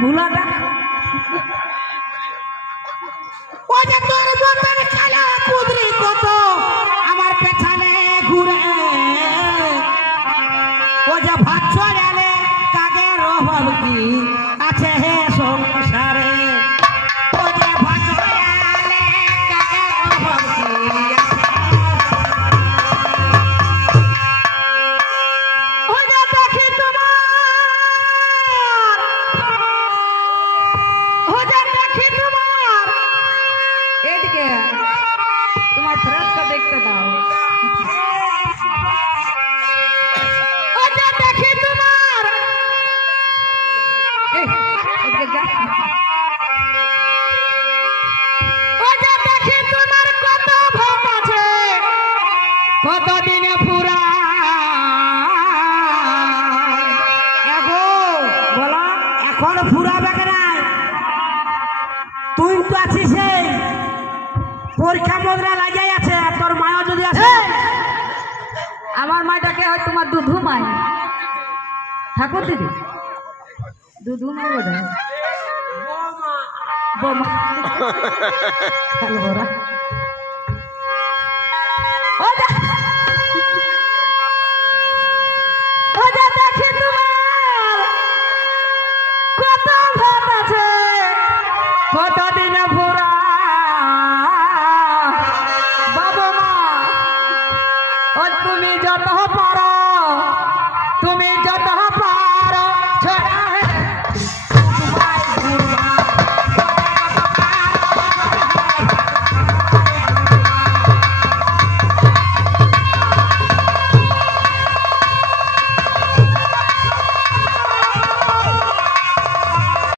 ভুলাটা ও যে তোর মতন খেলা কুদরি কত আমার পেছনে ঘুরে ও যে ভাত ছড়ালে কাগের অভাব কি আছে হে সংসারে ও যে ভাত ছড়ালে কাগের অভাব কি আছে ও যে দেখি তোমার ও যে দেখি তোমার এদিকে তোমার ফ্রেশটা দেখতে দাও ও যে দেখি তোমার এদিকে যা ও যে দেখি তোমার কত ভাব আছে কত দিনে পুরা এগো বলা এখন ফুরাবে না তুই তো আছিস সেই পরীক্ষা মুদ্রা লাগাই আছে তোর মাও যদি আসে আমার মাটাকে হয় তোমার দুধু মাই ঠাকুর দিদি দুধু মাই বোধ বৌমা দেখি তোমার কত ভাত আছে কত দিনে ভোরা বাবা মা ও তুমি যত পারো